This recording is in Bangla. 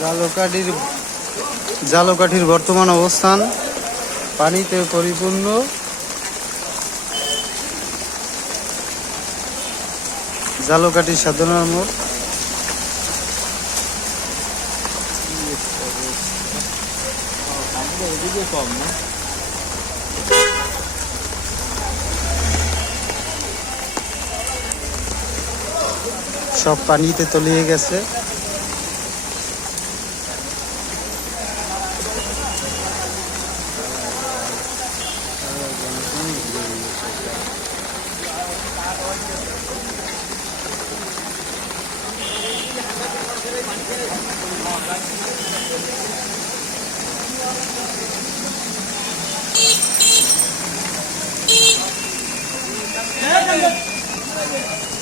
জালকাঠির জালকাঠির বর্তমান অবস্থান। পানিতে পরিপূর্ণ। জালকাঠি সাধনার মোড়। সব পানিতে তলিয়ে গেছে। Yeah.